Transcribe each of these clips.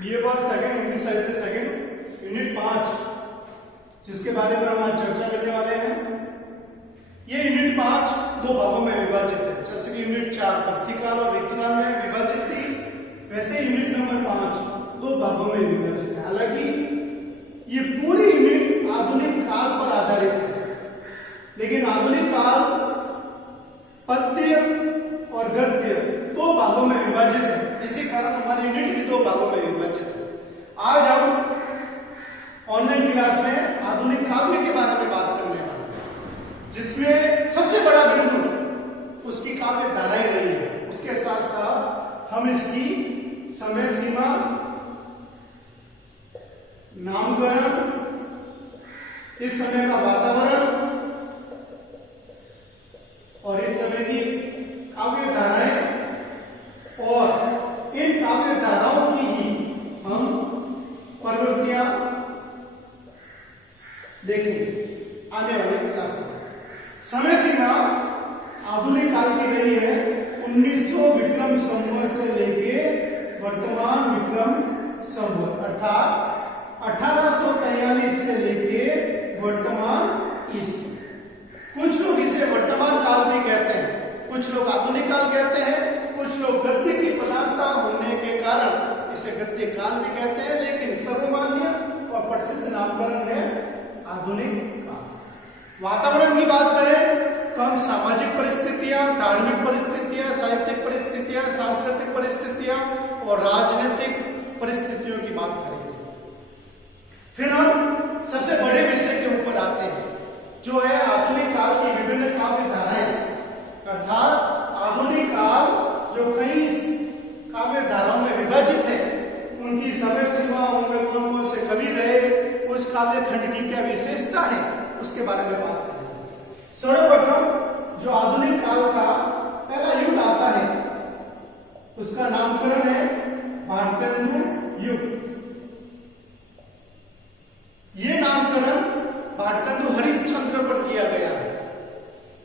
BA वर्ग second Hindi साहित्य second unit 5, जिसके बारे में हम आज चर्चा करने वाले हैं। ये यूनिट 5 दो भागों में विभाजित है। जैसे कि यूनिट 4 भक्तिकाल और रीतिकाल में विभाजित थी, वैसे यूनिट नंबर 5 दो भागों में विभाजित है। हालांकि ये पूरी यूनिट आधुनिक काल पर आधारित है, लेकिन आधुनिक काल पद्य और गद्य दो भागों में विभाजित है। इसी कारण हमारी यूनिट भी दो भागों में विभाजित है। आज हम ऑनलाइन क्लास में आधुनिक काव्य के बारे में बात करने वाले हैं, जिसमें सबसे बड़ा बिंदु उसकी काव्य धाराएं रही है। उसके साथ साथ हम इसकी समय सीमा, नामकरण, इस समय का वातावरण और इस समय की काव्य धाराएं और इन काव्य धाराओं की ही हम प्रवृत्तियां देखेंगे आने वाले क्लास में। समय सीमा आधुनिक काल की रही है 1900 विक्रम संवत से लेके वर्तमान विक्रम संवत, अर्थात 1843 से लेके वर्तमान ईस्वी। कुछ लोग इसे वर्तमान काल भी कहते हैं, कुछ लोग आधुनिक काल कहते हैं, कुछ लोग गद्य की पदार्थ होने के कारण इसे गद्य काल भी कहते हैं, लेकिन सर्वमान्य और प्रसिद्ध नामकरण है आधुनिक काल। वातावरण की बात करें तो हम सामाजिक परिस्थितियां, धार्मिक परिस्थितियां, साहित्यिक परिस्थितियां, सांस्कृतिक परिस्थितियां और राजनीतिक परिस्थितियों की बात करेंगे। फिर हम सबसे बड़े विषय के ऊपर आते हैं, जो है आधुनिक काल की विभिन्न काव्य धाराएं, अर्थात आधुनिक काल जो कई काव्य धाराओं में विभाजित है, उनकी समय सीमा, उनमें कौन कौन से कवि रहे, उस काव्य खंड की क्या विशेषता है, उसके बारे में बात करेंगे। सर्वप्रथम जो आधुनिक काल का पहला युग आता है, उसका नामकरण है भारतेंदु युग। ये नामकरण भारतेंदु हरिश्चंद्र पर किया गया है,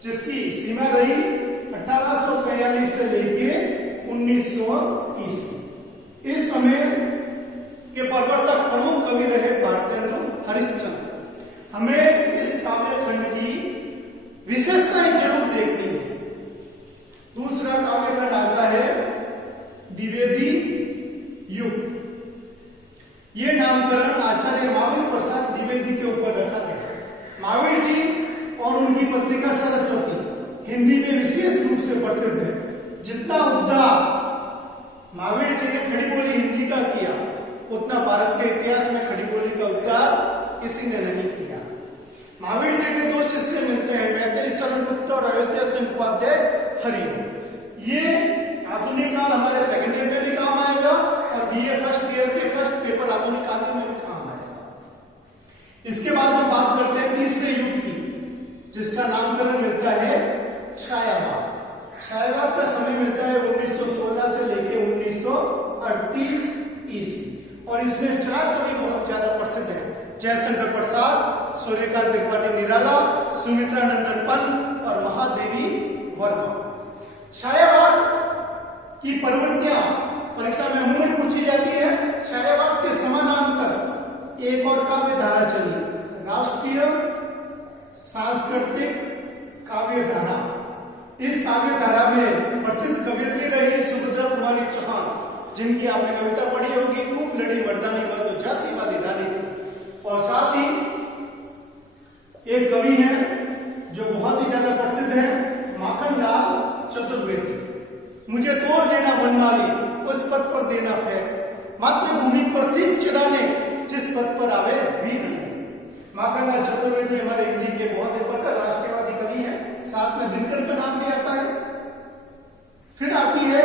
जिसकी सीमा रही 1843 से लेके 1900 ईस्वी। इस समय के प्रवर्तक प्रमुख कवि रहे भारतेंदु हरिश्चंद्र। हमें इस काव्य खंड की विशेषताएं जरूर देखनी है। दूसरा काव्य खंड आता है द्विवेदी युग। यह नामकरण आचार्य महावीर प्रसाद द्विवेदी के ऊपर रखा गया। महावीर जी और उनकी पत्रिका सरस्वती हिंदी में विशेष रूप से प्रसिद्ध है। जितना उद्धार महावीर जी ने खड़ी बोली हिंदी का किया, उतना भारत के इतिहास में खड़ी बोली का उद्धार किसी ने नहीं किया। महावीर जी के दो शिष्य मिलते हैं, मैथिली शरण गुप्त और अयोध्या सिंह उपाध्याय हरिओम। ये आधुनिक काल हमारे सेकेंड ईयर में भी काम आएगा और बीए फर्स्ट ईयर के फर्स्ट पेपर आधुनिक काल में भी काम आएगा। इसके बाद हम बात करते हैं तीसरे युग की, जिसका नामकरण मिलता है छायावाद। छायावाद का समय मिलता है 1916 से लेके 1938 ईस्वी, और इसमें चार कवि बहुत ज्यादा प्रसिद्ध है: जयशंकर प्रसाद, सूर्यकांत त्रिपाठी निराला, सुमित्रानंदन पंत और महादेवी वर्मा। छायावाद की प्रवृत्तियां परीक्षा में अमूमन पूछी जाती है। छायावाद के समानांतर एक और काव्य धारा चली, राष्ट्रीय सांस्कृतिक काव्य धारा। इस काव्य धारा में प्रसिद्ध कवियत्री रही सुभद्रा कुमारी चौहान, जिनकी आपने कविता पढ़ी होगी, खूब लड़ी मर्दानी बात झांसी वाली रानी थी। और साथ ही एक कवि है जो बहुत ही ज्यादा प्रसिद्ध है, माखनलाल चतुर्वेदी। मुझे तोड़ लेना मनमाली, उस पद पर देना फेर, मातृभूमि पर शीश चढ़ाने, जिस पद पर आवे वीर। माखनलाल चतुर्वेदी हमारे हिंदी के बहुत ही प्रखर राष्ट्रवादी कवि हैं। साथ में दिनकर का नाम भी आता है। फिर आती है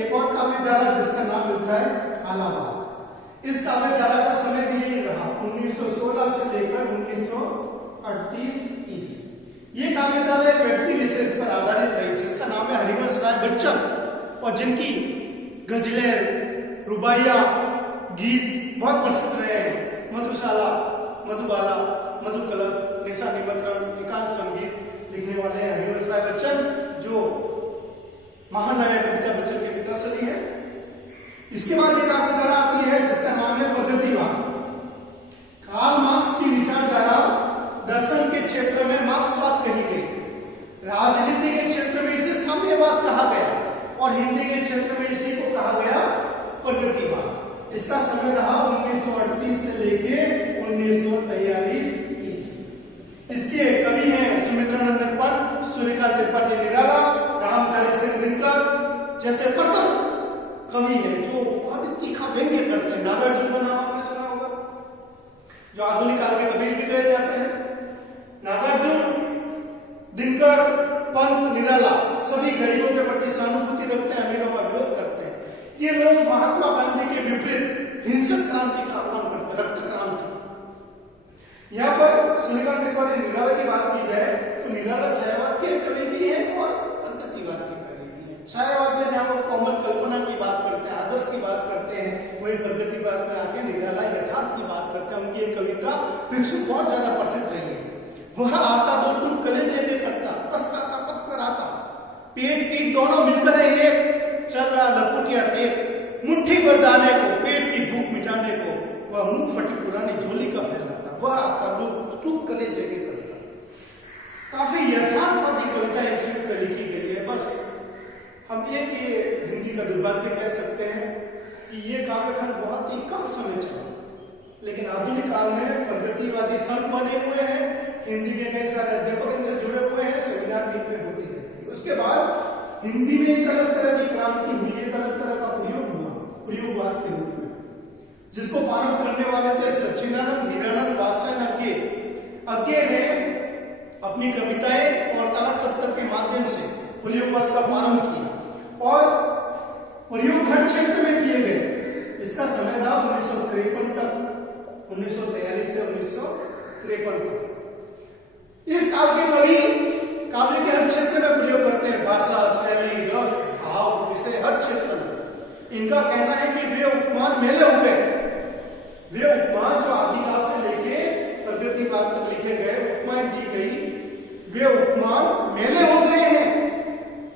एक और काव्य धारा, जिसका नाम मिलता है आलावाद। इस काव्य धारा का समय भी यही रहा, 1916 से लेकर 1938 ईस्वी। ये काव्य धारा एक व्यक्ति विशेष पर आधारित रही, जिसका नाम है हरिवंश राय बच्चन, और जिनकी गजलें, रुबाइया, गीत बहुत प्रसिद्ध रहे हैं। मधुशाला, मधुबाला, मधुकलश, निशा निमंत्रण, एकांत संगीत लिखने वाले हैं हरिवंश राय बच्चन, जो महानायक अमिताभ बच्चन के पिताश्री है। इसके बाद एक काव्य धारा आती है है प्रगतिवाद। कार्ल मार्क्स की विचारधारा दर्शन के क्षेत्र में मार्क्सवाद कही गई, राजनीति के क्षेत्र में इसे साम्यवाद कहा गया और हिंदी के क्षेत्र में इसी को कहा गया प्रगतिवाद। इसका समय रहा 1938 से लेके 1943 ईस्वी। इसके कवि हैं सुमित्रानंदन पंत, सूर्यकांत त्रिपाठी निराला, रामधारी सिंह दिनकर जैसे प्रखर कवि हैं जो बहुत ही तीखा व्यंग्य करते हैं। नागार्जुन का नाम आपने सुना होगा, जो आधुनिक काल के कवि भी कहे जाते हैं। नागार्जुन, दिनकर, पंत, निराला सभी गरीबों के प्रति सहानुभूति रखते हैं, अमीरों का विरोध करते हैं। ये लोग महात्मा गांधी के विपरीत हिंसक क्रांति का आह्वान करते हैं, रक्त क्रांति। यहाँ पर सूर्यकांत त्रिपाठी निराला की बात की जाए तो निराला छायावाद के कवि भी है और प्रगतिवाद के कवि भी है। छायावाद में जहाँ वो कोमल कल्पना की बात करते हैं, आदर्श की बात करते हैं, वही प्रगतिवाद में आके निराला यथार्थ की बात करते हैं। उनकी एक कविता भिक्षु बहुत ज्यादा प्रसिद्ध रही है। वह आता दो टूक कलेजे में करता, पछताता पग पर आता, पेट पीठ दोनों मिलकर है एक, चल रहा लकुटिया टेक, मुट्ठी भर दाने को, पेट की भूख मिटाने को, वह मुंह फटी पुरानी झोली का फैलाता, वह आता दो टूक कलेजे में करता। काफी यथार्थवादी कविता इस युग में लिखी गई है। बस हम ये हिंदी का दुर्भाग्य कह सकते हैं कि ये काव्यखंड बहुत ही कम समय चला, लेकिन आधुनिक काल में प्रगतिवादी संघ बने हुए हैं, हिंदी के कई सारे अध्यापक इनसे जुड़े हुए हैं, सेमिनार बीच में होती रहती है। उसके बाद हिंदी में एक अलग तरह की क्रांति हुई, एक अलग तरह का प्रयोग हुआ, प्रयोगवाद के रूप में, जिसको पालन करने वाले थे सच्चिदानंद, हीरानंद, वात्स्यायन अज्ञे। अज्ञे ने अपनी कविताएं और तार सप्तक के माध्यम से प्रयोगवाद का पालन किया और प्रयोग हर क्षेत्र में किए गए। इसका समय था 1953 तक, 1943 से 1953 तक। इस काल के कवि काव्य के हर क्षेत्र में प्रयोग करते हैं, भाषा, शैली, रस, भाव, विषय हर क्षेत्र में। इनका कहना है कि वे उपमान मेले हो गए, वे उपमान जो आदिकाल से लेके प्रगतिवाद तक लिखे गए, उपमाएं दी गई, वे उपमान मेले हो गए हैं।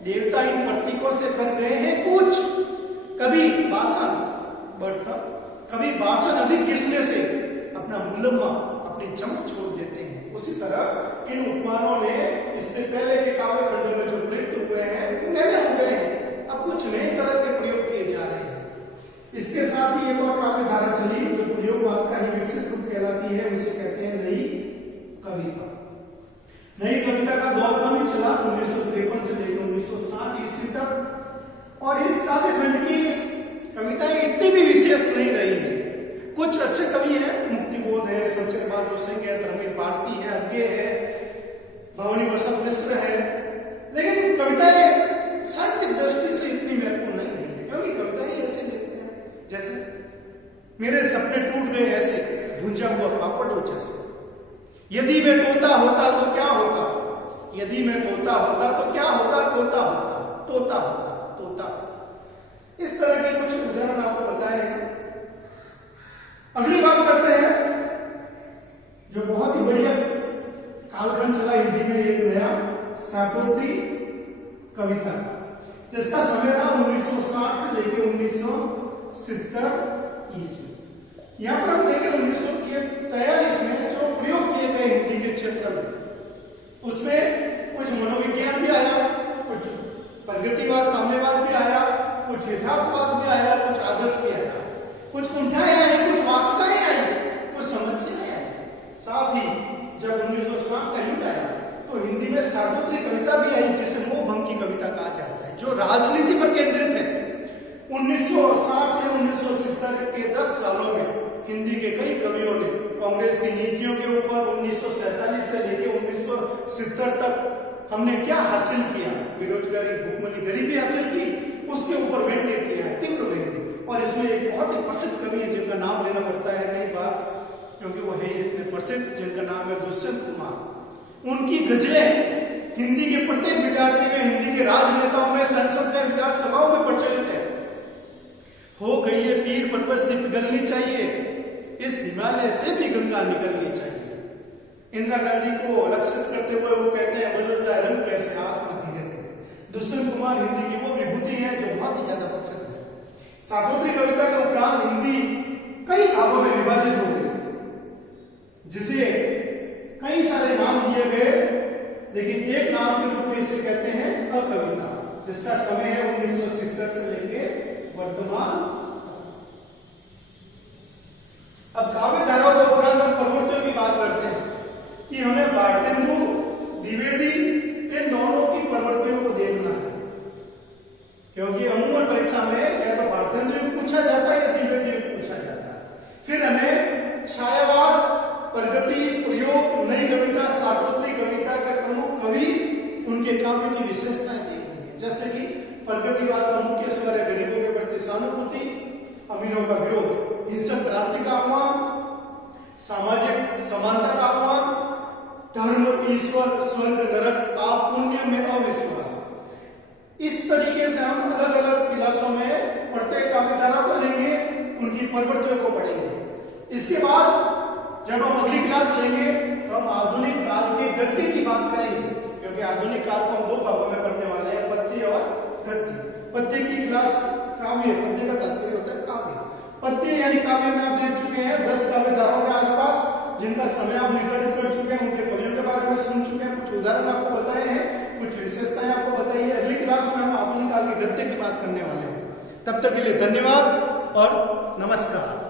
देवता इन प्रतीकों से कर गए हैं कुछ, कभी वासन बढ़ता, कभी वासन अधिक घिसने से अपना मुलम्मा, अपनी चमक छोड़ देते हैं। उसी तरह इन उपमानों ने इससे पहले के काव्य खंडों में जो प्रयुक्त हुए हैं वो पहले हो गए हैं, अब कुछ नए तरह के प्रयोग किए जा रहे हैं। इसके साथ ही एक और काव्य धारा चली जो प्रयोगवाद का ही विकसित रूप कहलाती है, उसे कहते हैं नई कविता। नई कविता का दौर कम चला 1953 से लेकर 1960 ईस्वी तक, और इस काव्य खंड की कविताएं इतनी भी विशेष नहीं रही है। कुछ अच्छे कवि हैं, मुक्तिबोध है, शमशेरबाज जोशी है, धर्मेंद्र भारती है, अज्ञे है, भवानी प्रसाद मिश्र है, लेकिन कविताएं साहित्यिक दृष्टि से इतनी महत्वपूर्ण नहीं है, क्योंकि कविताएं ऐसे लिखते हैं जैसे मेरे सपने टूट गए ऐसे, भुंजा हुआ पापड़ हो जैसे, यदि मैं तोता होता तो क्या होता, यदि मैं तोता होता तो क्या होता, तोता होता, तोता होता, तोता। इस तरह के कुछ उदाहरण आपको बताए हैं। अगली बात करते हैं जो बहुत ही बढ़िया कालखंड चला हिंदी में, एक नया शाकोत्री कविता, जिसका समय था 1960 से लेकर 1970 ईस्वी। यहाँ पर हम देखें 1943 में जो प्रयोग किए गए हिंदी के क्षेत्र में, उसमें कुछ मनोविज्ञान भी आया, कुछ प्रगतिवाद, साम्यवाद भी आया, कुछ यथार्थवाद भी आया, कुछ आदर्श भी आया, कुछ कुंठाएं आई, कुछ वासनाएं आई, कुछ समस्याएं आई। साथ ही जब 1960 का युग आया तो हिंदी में शाकोत्री कविता भी आई, जिसे मोहभंग की कविता कहा जाता है, जो राजनीति पर केंद्रित है। 1960 से 1970 के 10 सालों में हिंदी के कई कवियों ने कांग्रेस की नीतियों के ऊपर 1947 से लेकर 1970 तक हमने क्या हासिल किया, बेरोजगारी, भूखमरी, गरीबी हासिल की, उसके ऊपर व्यंग्य किया है, तीव्र व्यंग्य। और इसमें एक बहुत ही प्रसिद्ध कवि है जिनका नाम लेना पड़ता है कई बार, क्योंकि वो है इतने प्रसिद्ध, जिनका नाम है दुष्यंत कुमार। उनकी गजलें हिंदी के प्रत्येक विद्यार्थी में, हिंदी के राजनेताओं में, संसद में, विधानसभाओं में प्रचलित है। हो गई है पीर पर्वत से पिघलनी चाहिए, इस हिमालय से भी गंगा निकलनी चाहिए। इंदिरा गांधी को लक्षित करते हुए वो कहते हैं बदलता रंग कैसे आसमान धीरे धीरे। दुष्यंत कुमार हिंदी की वो विभूति है जो बहुत ही ज्यादा प्रसिद्ध है। शाकोत्री कविता के उपरांत हिंदी कई काव्यों में विभाजित हो गई, जिसे कई सारे नाम दिए गए, लेकिन एक नाम के रूप में इसे कहते हैं अकविता, जिसका समय है 1970 से लेके वर्तमान। अब काव्य धाराओं के उपरांत हम प्रवृत्तियों की बात करते हैं कि हमें भारतेंदु, द्विवेदी इन दोनों की प्रवृत्तियों को देखना है, क्योंकि अमूमन परीक्षा में या तो भारतेंदु युग पूछा जाता है या द्विवेदी युग पूछा जाता है। फिर हमें छायावाद, प्रगति, प्रयोग, नई कविता, सार्वत्रिक कविता के प्रमुख कवि, उनके काव्य की विशेषताएं देखनी है। जैसे कि प्रगतिवाद का मुख्य स्वर है गरीबों के प्रति सहानुभूति, अमीरों का विरोध, हिंसक क्रांति का आह्वान, सामाजिक समानता का आह्वान, धर्म, ईश्वर, स्वर्ग, नरक, पाप, पुण्य में अविश्वास। इस तरीके से हम अलग अलग क्लासों में प्रत्येक काव्य धारा को लेंगे, उनकी प्रवृत्तियों को पढ़ेंगे। इसके बाद जब हम अगली क्लास लेंगे तो हम आधुनिक काल के गद्य की बात करेंगे, क्योंकि आधुनिक काल को हम दो भागों में पढ़ने वाले हैं, पद्य और गद्य। पद्य की क्लास काव्य, पद्य का तात्पर्य होता है काव्य। पद्य यानी काव्य में आप देख चुके हैं 10 काव्य धाराओं के आसपास, जिनका समय आप निर्धारित कर चुके हैं, उनके कवियों के बारे में सुन चुके हैं, कुछ उदाहरण आपको बताए हैं, कुछ विशेषताएं आपको बताई है। अगली क्लास में हम आधुनिक काल के गद्य की बात करने वाले हैं। तब तक के लिए धन्यवाद और नमस्कार।